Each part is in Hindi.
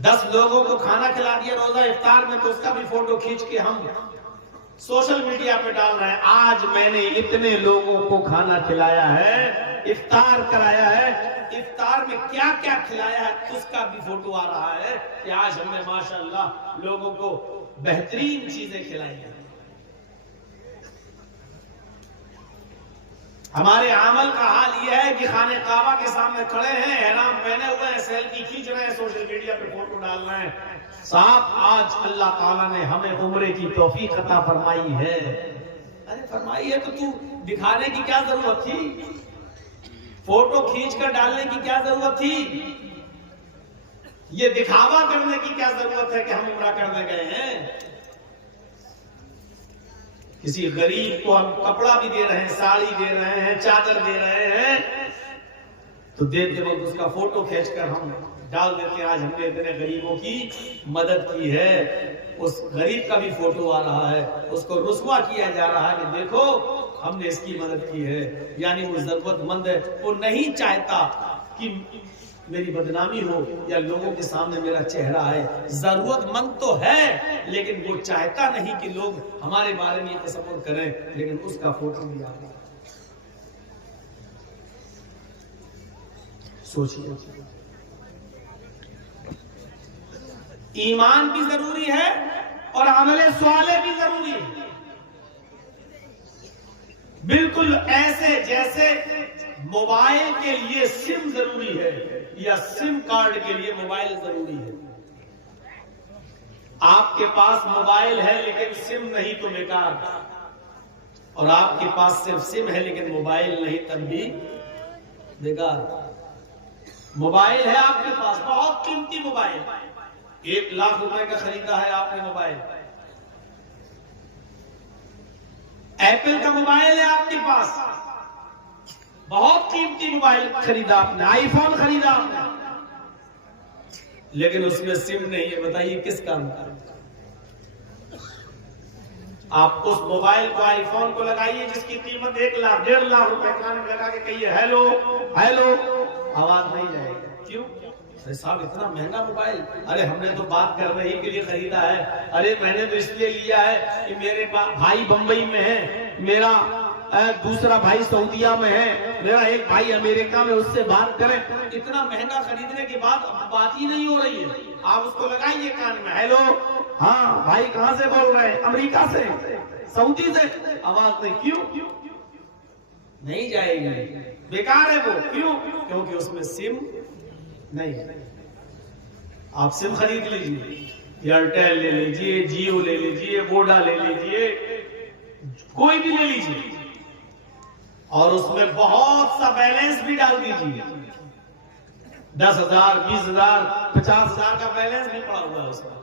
10 लोगों को खाना खिला दिया रोजा इफ्तार में, तो उसका भी फोटो खींच के हम सोशल मीडिया पे डाल रहे हैं। आज मैंने इतने लोगों को खाना खिलाया है, इफ्तार कराया है, इफ्तार में क्या क्या खिलाया है उसका भी फोटो आ रहा है कि आज हमने माशाअल्लाह लोगों को बेहतरीन चीजें खिलाई हैं। हमारे अमल का हाल यह है कि खाने काबा के सामने खड़े हैं, एहराम पहने हुए हैं, सेल्फी खींच रहे हैं, सोशल मीडिया पे फोटो डाल रहे हैं। साहब आज अल्लाह ताला ने हमें उम्रे की तौफीक अता फरमाई है। अरे फरमाई है तो तू दिखाने की क्या जरूरत थी, फोटो खींच कर डालने की क्या जरूरत थी, ये दिखावा करने की क्या जरूरत है कि हम उम्रा करने गए हैं। किसी गरीब को हम कपड़ा भी दे रहे हैं, साड़ी दे रहे हैं, चादर दे रहे हैं, तो देते वक्त उसका फोटो खींचकर हम डाल देते हैं आज हमने इतने गरीबों की मदद की है। उस गरीब का भी फोटो आ रहा है, उसको रुस्वा किया जा रहा है कि देखो हमने इसकी मदद की है। यानी वो जरूरतमंद है, वो नहीं चाहता कि मेरी बदनामी हो या लोगों के सामने मेरा चेहरा है। जरूरतमंद तो है लेकिन वो चाहता नहीं कि लोग हमारे बारे में तसव्वुर करें, लेकिन उसका फोटो भी आ रहा है। सोचिए, ईमान भी जरूरी है और अमले स्वाले भी जरूरी है। बिल्कुल ऐसे जैसे मोबाइल के लिए सिम जरूरी है या सिम कार्ड के लिए मोबाइल जरूरी है। आपके पास मोबाइल है लेकिन सिम नहीं तो बेकार, और आपके पास सिर्फ सिम है लेकिन मोबाइल नहीं तब भी बेकार। मोबाइल है आपके पास, बहुत कीमती मोबाइल, 1 लाख रुपए का खरीदा है आपने मोबाइल, एप्पल का मोबाइल है आपके पास, बहुत कीमती मोबाइल खरीदा आपने, आईफोन खरीदा आपने, लेकिन उसमें सिम नहीं है। बताइए किस काम का? आप उस मोबाइल को, आईफोन को लगाइए जिसकी कीमत 1 लाख 1.5 लाख रुपए, कान में लगा के कहिए हेलो हेलो, आवाज नहीं जाएगी। क्यों? अरे साहब इतना महंगा मोबाइल, अरे हमने तो बात करने ही के लिए खरीदा है, अरे मैंने तो इसलिए लिया है कि मेरे भाई बंबई में है, मेरा दूसरा भाई सऊदीया में है, मेरा एक भाई अमेरिका में, उससे बात करें। इतना महंगा खरीदने के बाद बात ही नहीं हो रही है। आप उसको लगाइए कान में, हेलो, हाँ भाई कहाँ से बोल रहे हैं? अमेरिका से, सऊदी से, आवाज नहीं। क्यों? नहीं जाएगी, बेकार है वो। क्यों? क्योंकि उसमें सिम नहीं है। आप सिम खरीद लीजिए, एयरटेल ले लीजिए, जियो ले लीजिए, वोडा ले लीजिए, कोई भी ले लीजिए, और उसमें बहुत सा बैलेंस भी डाल दीजिए। 10,000, 20,000, 50,000 का बैलेंस भी पड़ा हुआ है उसका।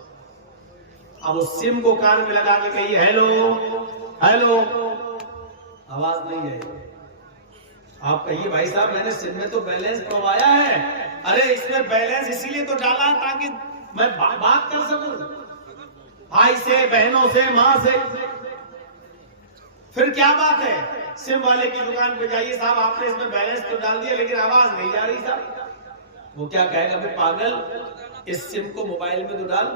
अब उस सिम को कान में लगा के कहिए हेलो हेलो, आवाज नहीं है। आप कहिए भाई साहब मैंने सिम में तो बैलेंस पड़वाया है। अरे इसमें बैलेंस इसीलिए तो डाला ताकि मैं बात कर सकूं भाई से, बहनों से, मां से। फिर क्या बात है? सिम वाले की दुकान पे जाइए, साहब आपने इसमें बैलेंस तो डाल दिया लेकिन आवाज नहीं जा रही साहब। वो क्या कहेगा? भाई पागल, इस सिम को मोबाइल में तो डाल।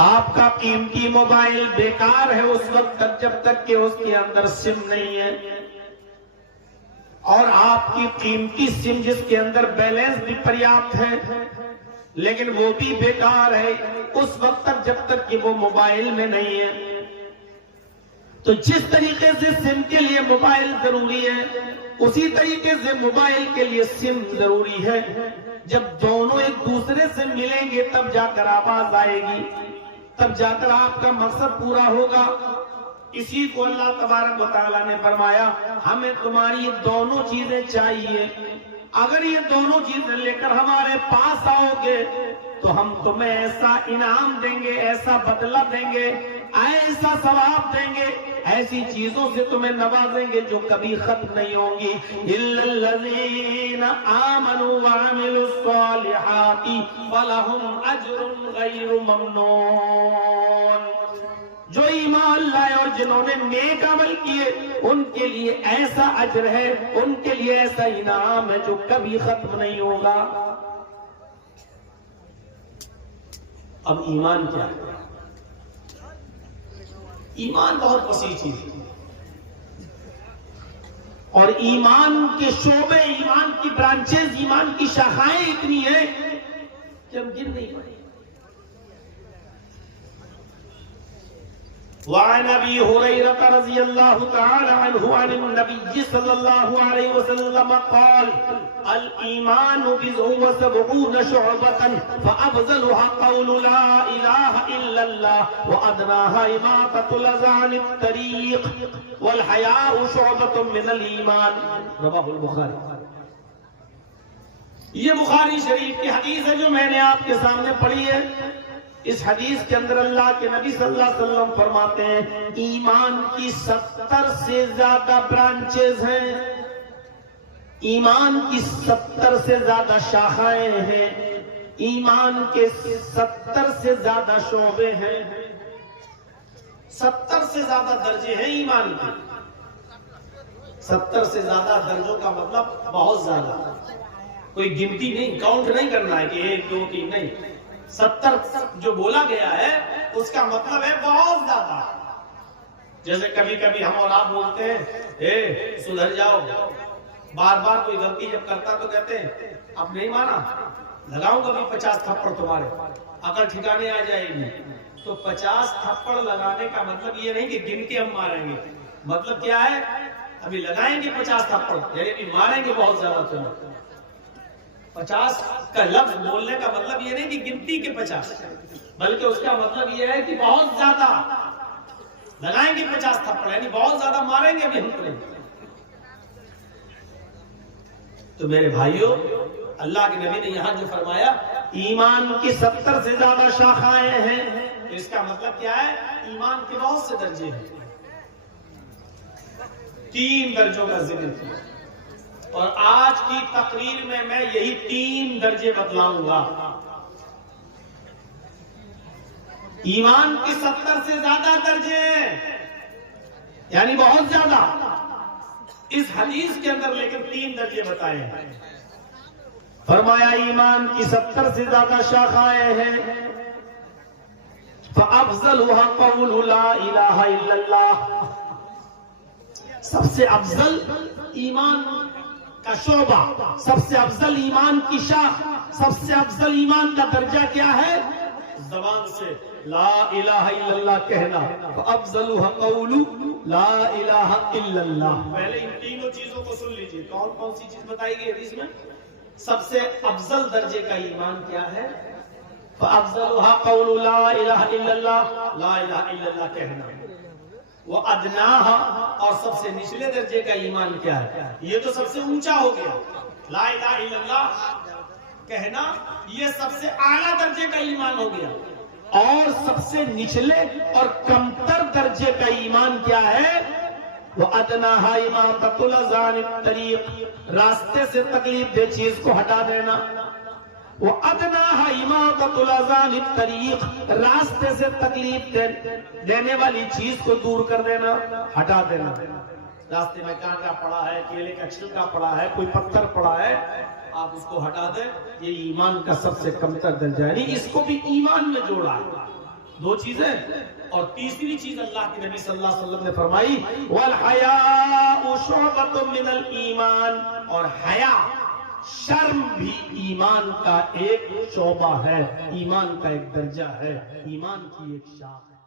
आपका कीमती मोबाइल बेकार है उस वक्त तक जब तक कि उसके अंदर सिम नहीं है, और आपकी कीमती सिम जिसके अंदर बैलेंस भी पर्याप्त है लेकिन वो भी बेकार है उस वक्त तक जब तक कि वो मोबाइल में नहीं है। तो जिस तरीके से सिम के लिए मोबाइल जरूरी है, उसी तरीके से मोबाइल के लिए सिम जरूरी है। जब दोनों एक दूसरे से मिलेंगे तब जाकर आवाज आएगी, तब जाकर आपका मकसद पूरा होगा। इसी को अल्लाह तबारक व तआला ने फरमाया, हमें तुम्हारी ये दोनों चीजें चाहिए। अगर ये दोनों चीजें लेकर हमारे पास आओगे तो हम तुम्हें ऐसा इनाम देंगे, ऐसा बदला देंगे, ऐसा सवाब देंगे, ऐसी चीजों से तुम्हें नवाजेंगे जो कभी खत्म नहीं होंगी। इल्लल्लज़ीना आमनू व अमिलुस्सॉलिहाति फलहुम अज्रुन गैरु ममनून। जो ईमान लाए और जिन्होंने नेक अमल किए उनके लिए ऐसा अजर है, उनके लिए ऐसा इनाम है जो कभी खत्म नहीं होगा। अब ईमान क्या है? ईमान बहुत वसी चीज है और ईमान के शोबे, ईमान की ब्रांचेस, ईमान की शाखाएं इतनी है कि हम गिन नहीं पाए। वअन अबी हुरैरा रज़ियल्लाहु तआला अन्हु अन नबी सल्लल्लाहु अलैहि वसल्लम क़ाल अल ईमानु बिज़्उ व सबऊन शुअबतन फअफ़ज़लुहा क़ौलु ला इलाहा इल्लल्लाह व अदनाहा इमाततुल अज़ा अनित तरीक़ वल हयाउ शुअबतुन मिनल ईमान। रवाहुल बुखारी। ये बुखारी शरीफ की हदीस है जो मैंने आपके सामने पढ़ी है। इस हदीस के अंदर अल्लाह के नबी सल्लल्लाहु अलैहि वसल्लम फरमाते हैं ईमान की 70 से ज्यादा ब्रांचेस हैं, ईमान की 70 से ज्यादा शाखाएं हैं, ईमान के 70 से ज्यादा शोबे हैं, 70 से ज्यादा दर्जे हैं ईमान के। 70 से ज्यादा दर्जों का मतलब बहुत ज्यादा, कोई गिनती नहीं, काउंट नहीं करना है कि 1 2 3 नहीं, 70 जो बोला गया है उसका मतलब है बहुत ज्यादा। जैसे कभी कभी हम और आप बोलते हैं ए सुधर जाओ, बार बार कोई गलती जब करता तो कहते हैं अब नहीं माना, लगाऊंगा भी 50 थप्पड़ तुम्हारे, अकल ठिकाने आ जाएगी। तो 50 थप्पड़ लगाने का मतलब ये नहीं कि गिन के हम मारेंगे, मतलब क्या है अभी लगाएंगे 50 थप्पड़, यानी मारेंगे बहुत ज्यादा। तुम्हें 50 का लफ्ज बोलने का मतलब ये नहीं कि गिनती के 50, बल्कि उसका मतलब ये है कि बहुत ज्यादा लगाएंगे 50 थप्पड़, यानी बहुत ज्यादा मारेंगे भी हम। तो मेरे भाइयों, अल्लाह के नबी ने यहां जो फरमाया ईमान की 70 से ज्यादा शाखाएं हैं, तो इसका मतलब क्या है ईमान के बहुत से दर्जे हैं। 3 दर्जों का जिक्र किया और आज की तकरीर में मैं यही 3 दर्जे बतलाऊंगा। ईमान के 70 से ज्यादा दर्जे हैं, यानी बहुत ज्यादा इस हदीस के अंदर, लेकिन 3 दर्जे बताए हैं। फरमाया ईमान की 70 से ज्यादा शाखाएं हैं। फअफ़ज़लुहा क़ौलु ला इलाहा इल्लल्लाह, सबसे अफजल ईमान का शोबा, सबसे अफजल ईमान की शाख, सबसे अफजल ईमान का दर्जा क्या है? ज़बान से ला इलाहा इल्लल्लाह कहना। फअफ़ज़लुहा क़ौलु ला इलाहा इल्लल्लाह। पहले इन तीनों चीजों को सुन लीजिए, कौन कौन सी चीज बताई गई हदीस में? सबसे अफजल दर्जे का ईमान क्या है? फअफ़ज़लुहा क़ौलु ला इलाहा इल्लल्लाह, ला इलाहा इल्लल्लाह कहना। वो अदनाहा, और सबसे निचले दर्जे का ईमान क्या है? ये तो सबसे ऊंचा हो गया, ला इलाहा इल्लल्लाह कहना, ये सबसे आला दर्जे का ईमान हो गया। और सबसे निचले और कमतर दर्जे का ईमान क्या है? वो अदनाहा इमाततुल अज़ा अनित तरीक़, रास्ते से तकलीफ दे चीज को हटा देना। वो अदनाहा इमाततुल अज़ा अनित तरीक़, रास्ते से तकलीफ देने वाली चीज को दूर कर देना, हटा देना। रास्ते में कांटा पड़ा है, केले का छिलका पड़ा है, कोई पत्थर पड़ा है, आप उसको हटा दें, ये ईमान का सबसे कमतर दर्जा है। इसको भी ईमान में जोड़ा है, 2 चीजें। और तीसरी चीज अल्लाह के नबी सल्लल्लाहु अलैहि वसल्लम ने फरमाई वल हयाउ शुअबतुम मिनल ईमान, और हया, शर्म भी ईमान का एक शोबा है, ईमान का एक दर्जा है, ईमान की एक शाख है।